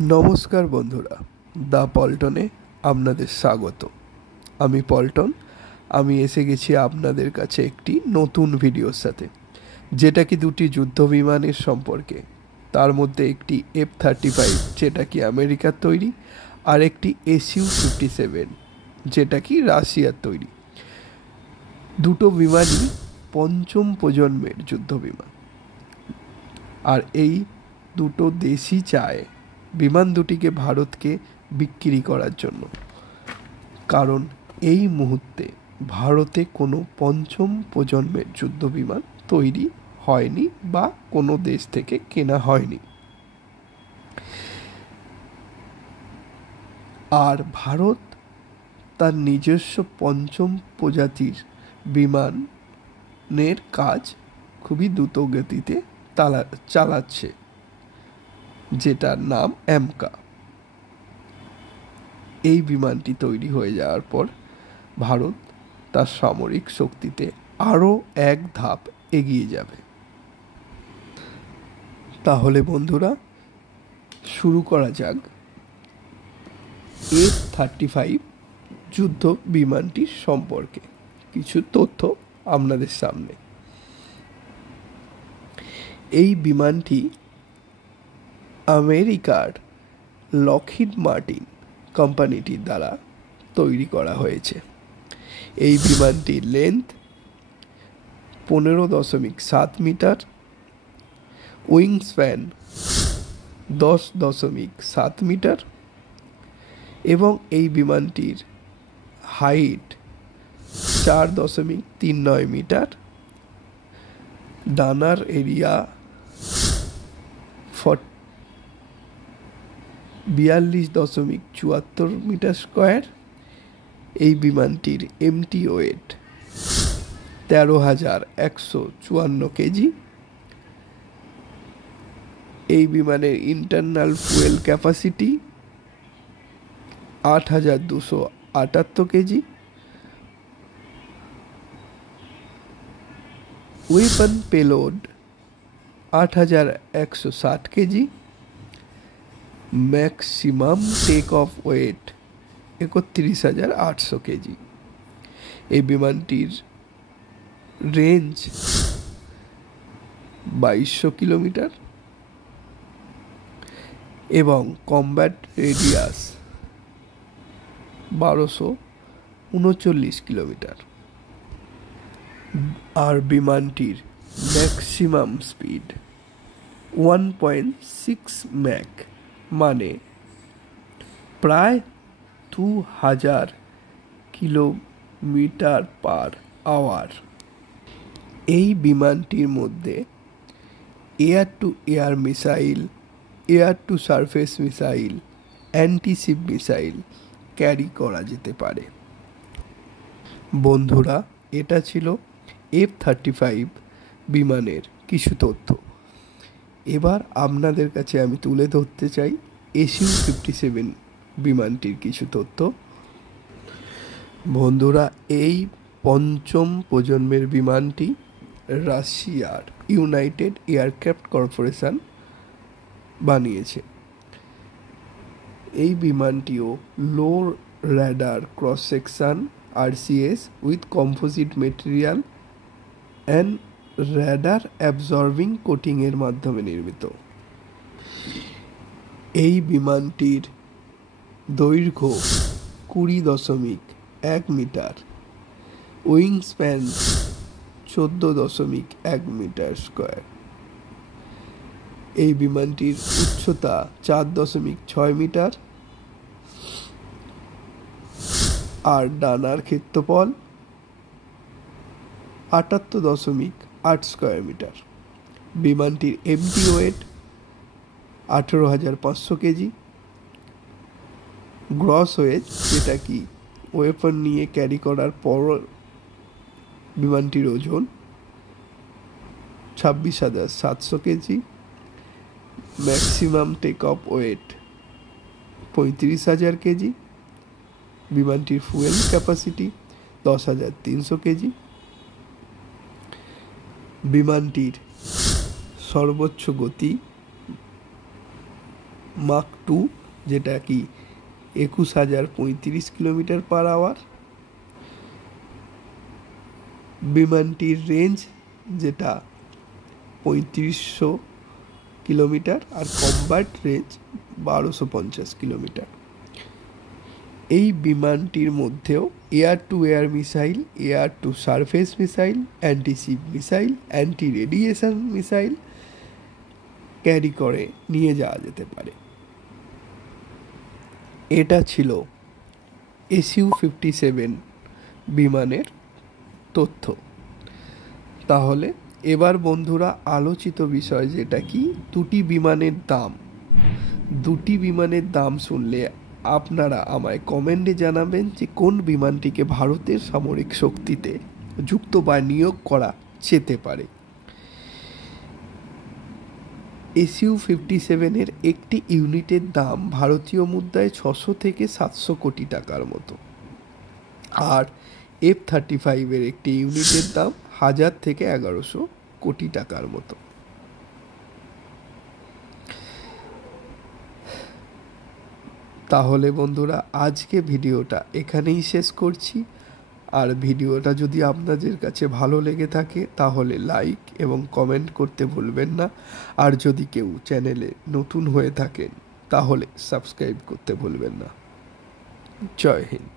নমস্কার বন্ধুরা, দ্য পল্টনে আপনাদের স্বাগত। আমি পল্টন। আমি এসে গেছি আপনাদের কাছে একটি নতুন ভিডিওর সাথে, যেটা কি দুটি যুদ্ধ বিমানের সম্পর্কে। তার মধ্যে একটি F-35, যেটা কি আমেরিকার তৈরি, আর একটি Su-57, যেটা কি রাশিয়ার তৈরি। দুটো বিমানই পঞ্চম প্রজন্মের যুদ্ধ বিমান, আর এই দুটো দেশই চায় বিমান দুটিকে ভারতকে বিক্রি করার জন্য, কারণ এই মুহূর্তে ভারতে কোনো পঞ্চম প্রজন্মের যুদ্ধ বিমান তৈরি হয়নি বা কোনো দেশ থেকে কেনা হয়নি। আর ভারত তার নিজস্ব পঞ্চম প্রজাতির বিমানের কাজ খুবই দ্রুত গতিতে চালাচ্ছে, যেটার নাম অ্যামকা। এই বিমানটি তৈরি হয়ে যাওয়ার পর ভারত তার সামরিক শক্তিতে আরও এক ধাপ এগিয়ে যাবে। তাহলে বন্ধুরা, শুরু করা যাক F-35 যুদ্ধ বিমানটির সম্পর্কে কিছু তথ্য আপনাদের সামনে। এই বিমানটি আমেরিকার লকহিড মার্টিন কোম্পানিটির দ্বারা তৈরি করা হয়েছে। এই বিমানটির লেন্থ 15.7 মিটার, উইংস্প্যান 10.7 মিটার এবং এই বিমানটির হাইট 4.39 মিটার। ডানার এরিয়া 42.74 মিটার স্কোয়ার। এই বিমানটির এমটি ওয়েট 13,154 কেজি। এই বিমানের internal fuel capacity 8,278 KG. Weapon payload 8,160 KG. Maximum take off weight 31,800 KG. এই বিমানটির রেঞ্জ 2200 কিলোমিটার এবং কমব্যাট রেডিয়াস 1239 কিলোমিটার। আর বিমানটির ম্যাক্সিমাম স্পিড 1.6 ম্যাক, মানে প্রায় 2000 কিলোমিটার পার আওয়ার। এই বিমানটির মধ্যে air to air missile, air to surface missile, antiship missile carry করা যেতে পারে। বন্ধুরা, এটা ছিল F-35 বিমানের কিছু তথ্য। এবার আপনাদের কাছে আমি তুলে ধরতে চাই Su-57 বিমানটির কিছু তথ্য। বন্ধুরা, এই পঞ্চম প্রজন্মের বিমানটি রাশিয়ার ইউনাইটেড এয়ারক্রাফট কর্পোরেশন বানিয়েছে। এই বিমানটিও low radar cross section RCS with composite material and radar absorbing কোটিংয়ের মাধ্যমে নির্মিত। এই বিমানটির দৈর্ঘ্য 20.1 মিটার, উইংস্প্যান 14.1 মিটার স্কোয়ার। এই বিমানটির উচ্চতা 4.6 মিটার আর ডানার ক্ষেত্রফল 78.8 স্কোয়ার মিটার। বিমানটির empty weight 18,500 KG. Gross weight, যেটা কি ওয়েপন নিয়ে ক্যারি করার পর বিমানটির ওজন 26,700 KG. Maximum take off weight 35,000 KG. বিমানটির ফুয়েল ক্যাপাসিটি 10,300 কেজি। বিমানটির সর্বোচ্চ গতি মাক 2 যেটা কি 21,035 কিলোমিটার পার আওয়ার, বিমানটির রেঞ্জ যেটা 3500 কিলোমিটার, আর কম্ব্যাট রেঞ্জ 1250 কিলোমিটার। এই বিমানটির মধ্যেও air to air missile, air to surface missile, antiship missile, anti radiation missile carry করে নিয়ে যাওয়া যেতে পারে। এটা ছিল SU-57 বিমানের তথ্য। তাহলে এবার বন্ধুরা আলোচিত বিষয় যেটা কি দুটি বিমানের দাম। দুটি বিমানের দাম শুনলে আপনারা আমায় কমেন্টে জানাবেন যে কোন বিমানটিকে ভারতের সামরিক শক্তিতে যুক্ত বা নিয়োগ করা যেতে পারে। SU-57 একটি ইউনিটের দাম ভারতীয় মুদ্রায় 600 থেকে 700 কোটি টাকার মতো, আর F-35 একটি ইউনিটের দাম 1000 থেকে 1100 কোটি টাকার মতো। তাহলে বন্ধুরা আজকে ভিডিওটা এখানেই শেষ করছি। আর ভিডিওটা যদি আপনাদের কাছে ভালো লেগে থাকে তাহলে লাইক এবং কমেন্ট করতে ভুলবেন না। আর যদি কেউ চ্যানেলে নতুন হয়ে থাকেন তাহলে সাবস্ক্রাইব করতে ভুলবেন না। জয় হিন্দ।